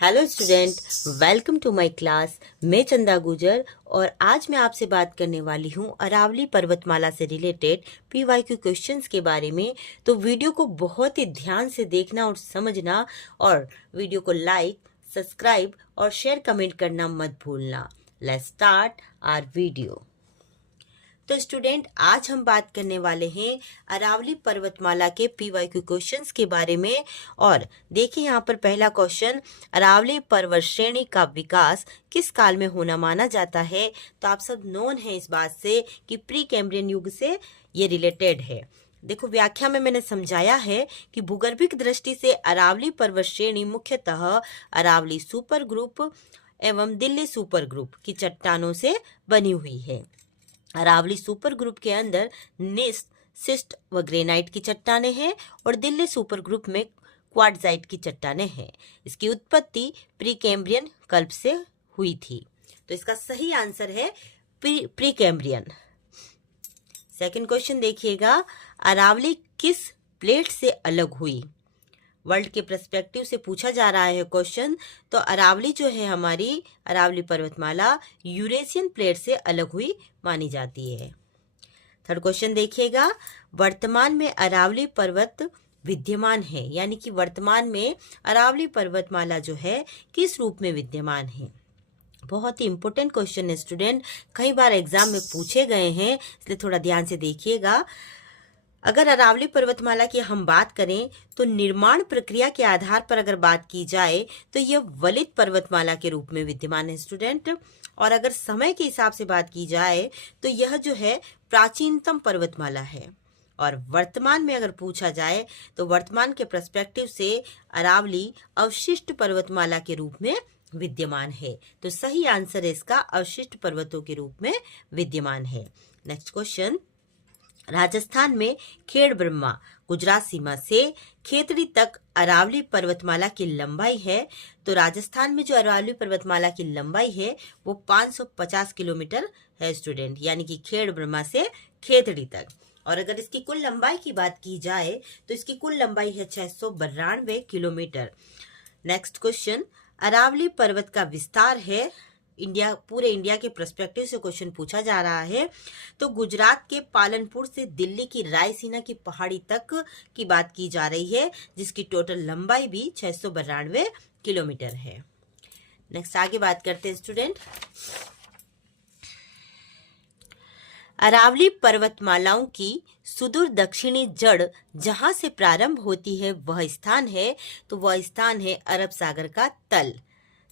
Hello student, welcome to my class. मैं चंदा गुजर और आज मैं आपसे बात करने वाली हूँ अरावली पर्वतमाला से रिलेटेड पीवाईक्यू क्वेश्चंस के बारे में। तो वीडियो को बहुत ही ध्यान से देखना और समझना, और वीडियो को लाइक, सब्सक्राइब और शेयर कमेंट करना मत भूलना। Let's start our video. तो स्टूडेंट, आज हम बात करने वाले हैं अरावली पर्वतमाला के पीवाईक्यू क्वेश्चंस के बारे में। और देखिए यहाँ पर पहला क्वेश्चन, अरावली पर्वत श्रेणी का विकास किस काल में होना माना जाता है। तो आप सब नोन है इस बात से कि प्री कैम्ब्रियन युग से ये रिलेटेड है। देखो, व्याख्या में मैंने समझाया है कि भूगर्भिक दृष्टि से अरावली पर्वत श्रेणी मुख्यतः अरावली सुपर ग्रुप एवं दिल्ली सुपर ग्रुप की चट्टानों से बनी हुई है। अरावली सुपर ग्रुप के अंदर निस्ट, सिस्ट व ग्रेनाइट की चट्टानें हैं और दिल्ली सुपर ग्रुप में क्वार्टजाइट की चट्टानें हैं। इसकी उत्पत्ति प्री कैम्ब्रियन कल्प से हुई थी। तो इसका सही आंसर है प्री कैम्ब्रियन। सेकंड क्वेश्चन देखिएगा, अरावली किस प्लेट से अलग हुई। वर्ल्ड के पर्सपेक्टिव से पूछा जा रहा है क्वेश्चन। तो अरावली जो है, हमारी अरावली पर्वतमाला यूरेशियन प्लेट से अलग हुई मानी जाती है। थर्ड क्वेश्चन देखिएगा, वर्तमान में अरावली पर्वत विद्यमान है, यानी कि वर्तमान में अरावली पर्वतमाला जो है किस रूप में विद्यमान है। बहुत ही इंपॉर्टेंट क्वेश्चन है स्टूडेंट, कई बार एग्जाम में पूछे गए हैं, इसलिए थोड़ा ध्यान से देखिएगा। अगर अरावली पर्वतमाला की हम बात करें तो निर्माण प्रक्रिया के आधार पर अगर बात की जाए तो यह वलित पर्वतमाला के रूप में विद्यमान है स्टूडेंट। और अगर समय के हिसाब से बात की जाए तो यह जो है प्राचीनतम पर्वतमाला है। और वर्तमान में अगर पूछा जाए तो वर्तमान के पर्सपेक्टिव से अरावली अवशिष्ट पर्वतमाला के रूप में विद्यमान है। तो सही आंसर है इसका, अवशिष्ट पर्वतों के रूप में विद्यमान है। नेक्स्ट क्वेश्चन, राजस्थान में खेड़ ब्रह्मा गुजरात सीमा से खेतड़ी तक अरावली पर्वतमाला की लंबाई है। तो राजस्थान में जो अरावली पर्वतमाला की लंबाई है वो 550 किलोमीटर है स्टूडेंट, यानी कि खेड़ ब्रह्मा से खेतड़ी तक। और अगर इसकी कुल लंबाई की बात की जाए तो इसकी कुल लंबाई है 692 किलोमीटर। नेक्स्ट क्वेश्चन, अरावली पर्वत का विस्तार है, पूरे इंडिया के पर्सपेक्टिव से क्वेश्चन पूछा जा रहा है। तो गुजरात के पालनपुर से दिल्ली की रायसीना की पहाड़ी तक की बात की जा रही है, जिसकी टोटल लंबाई भी 692 किलोमीटर है। नेक्स्ट आगे बात करते हैं स्टूडेंट, अरावली पर्वतमालाओं की सुदूर दक्षिणी जड़ जहां से प्रारंभ होती है वह स्थान है, तो वह स्थान है अरब सागर का तल।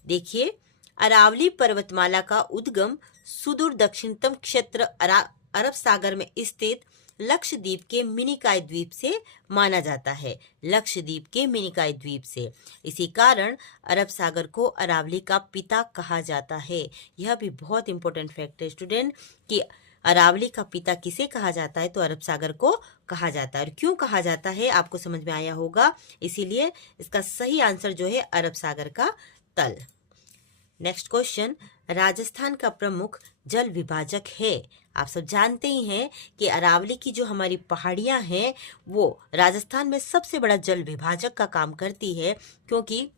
देखिए, अरावली पर्वतमाला का उद्गम सुदूर दक्षिणतम क्षेत्र अरब सागर में स्थित लक्षद्वीप के मिनिकॉय द्वीप से माना जाता है। लक्षद्वीप के मिनिकॉय द्वीप से, इसी कारण अरब सागर को अरावली का पिता कहा जाता है। यह भी बहुत इंपॉर्टेंट फैक्ट है स्टूडेंट कि अरावली का पिता किसे कहा जाता है, तो अरब सागर को कहा जाता है। और क्यों कहा जाता है आपको समझ में आया होगा, इसीलिए इसका सही आंसर जो है अरब सागर का तल। नेक्स्ट क्वेश्चन, राजस्थान का प्रमुख जल विभाजक है। आप सब जानते ही हैं कि अरावली की जो हमारी पहाड़ियां हैं वो राजस्थान में सबसे बड़ा जल विभाजक का काम करती है, क्योंकि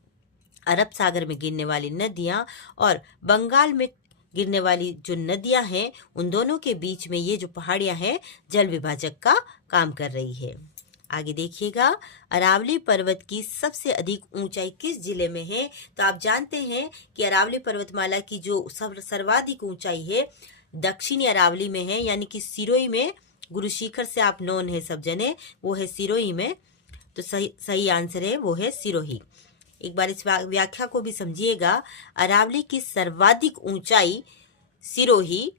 अरब सागर में गिरने वाली नदियां और बंगाल में गिरने वाली जो नदियां हैं, उन दोनों के बीच में ये जो पहाड़ियां हैं जल विभाजक का काम कर रही है। आगे देखिएगा, अरावली पर्वत की सबसे अधिक ऊंचाई किस जिले में है। तो आप जानते हैं कि अरावली पर्वतमाला की जो सर्वाधिक ऊंचाई है दक्षिणी अरावली में है, यानी कि सिरोही में। गुरु शिखर से आप नोन है सब जने, वो है सिरोही में। तो सही आंसर है वो है सिरोही। एक बार इस व्याख्या को भी समझिएगा, अरावली की सर्वाधिक ऊंचाई सिरोही,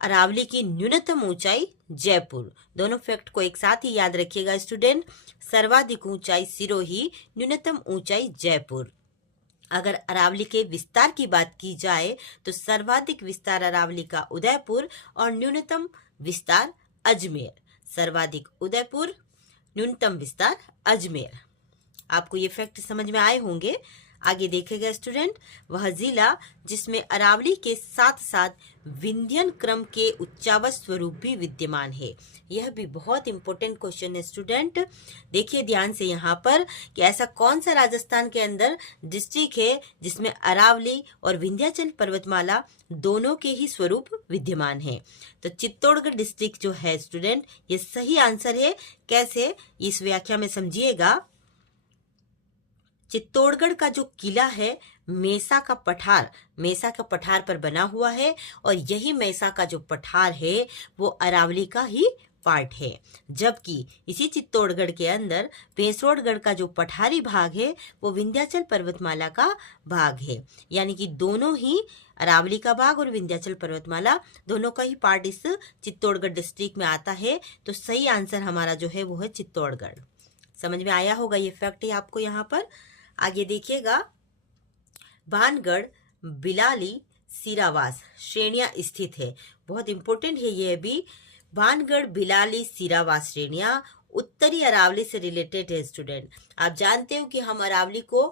अरावली की न्यूनतम ऊंचाई जयपुर। दोनों फैक्ट को एक साथ ही याद रखिएगा स्टूडेंट, सर्वाधिक ऊंचाई सिरोही, न्यूनतम ऊंचाई जयपुर। अगर अरावली के विस्तार की बात की जाए तो सर्वाधिक विस्तार अरावली का उदयपुर और न्यूनतम विस्तार अजमेर। सर्वाधिक उदयपुर, न्यूनतम विस्तार अजमेर। आपको ये फैक्ट समझ में आए होंगे। आगे देखेगा स्टूडेंट, वह जिला जिसमें अरावली के साथ साथ विंध्यन क्रम के उच्चावच स्वरूप भी विद्यमान है। यह भी बहुत इंपॉर्टेंट क्वेश्चन है स्टूडेंट। देखिए ध्यान से यहाँ पर कि ऐसा कौन सा राजस्थान के अंदर डिस्ट्रिक्ट है जिसमें अरावली और विंध्याचल पर्वतमाला दोनों के ही स्वरूप विद्यमान है। तो चित्तौड़गढ़ डिस्ट्रिक्ट जो है स्टूडेंट, ये सही आंसर है। कैसे, इस व्याख्या में समझिएगा। चित्तौड़गढ़ का जो किला है मेसा का पठार पर बना हुआ है और यही मेसा का जो पठार है वो अरावली का ही पार्ट है। जबकि इसी चित्तौड़गढ़ के अंदर पेसौड़गढ़ का जो पठारी भाग है वो विंध्याचल पर्वतमाला का भाग है। यानी कि दोनों ही, अरावली का भाग और विंध्याचल पर्वतमाला दोनों का ही पार्ट इस चित्तौड़गढ़ डिस्ट्रिक्ट में आता है। तो सही आंसर हमारा जो है वो है चित्तौड़गढ़। समझ में आया होगा, ये फैक्ट है आपको यहाँ पर। आगे देखिएगा, भानगढ़, बिलाली, सिरावास श्रेणियां स्थित है। बहुत इंपॉर्टेंट है ये भी। भानगढ़, बिलाली, सिरावास श्रेणियां उत्तरी अरावली से रिलेटेड है स्टूडेंट। आप जानते हो कि हम अरावली को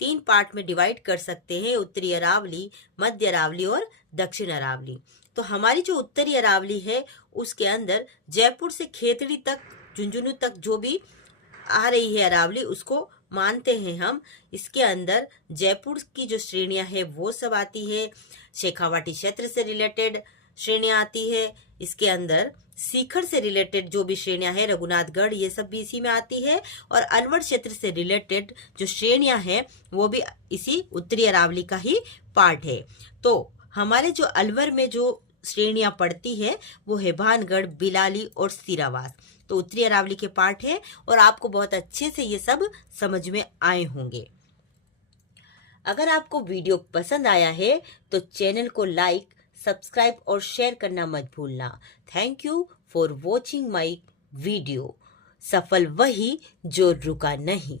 3 पार्ट में डिवाइड कर सकते हैं, उत्तरी अरावली, मध्य अरावली और दक्षिण अरावली। तो हमारी जो उत्तरी अरावली है उसके अंदर जयपुर से खेतड़ी तक, झुंझुनू तक जो भी आ रही है अरावली उसको मानते हैं हम। इसके अंदर जयपुर की जो श्रेणियां है वो सब आती है। शेखावाटी क्षेत्र से रिलेटेड श्रेणियां आती है। इसके अंदर सीकर से रिलेटेड जो भी श्रेणियां है, रघुनाथगढ़, ये सब भी इसी में आती है। और अलवर क्षेत्र से रिलेटेड जो श्रेणियां हैं वो भी इसी उत्तरी अरावली का ही पार्ट है। तो हमारे जो अलवर में जो श्रेणियां पड़ती है वो है भानगढ़, बिलाली और सिरावास। तो उत्तरी अरावली के पार्ट है और आपको बहुत अच्छे से ये सब समझ में आए होंगे। अगर आपको वीडियो पसंद आया है तो चैनल को लाइक, सब्सक्राइब और शेयर करना मत भूलना। Thank you for watching my video. सफल वही जो रुका नहीं।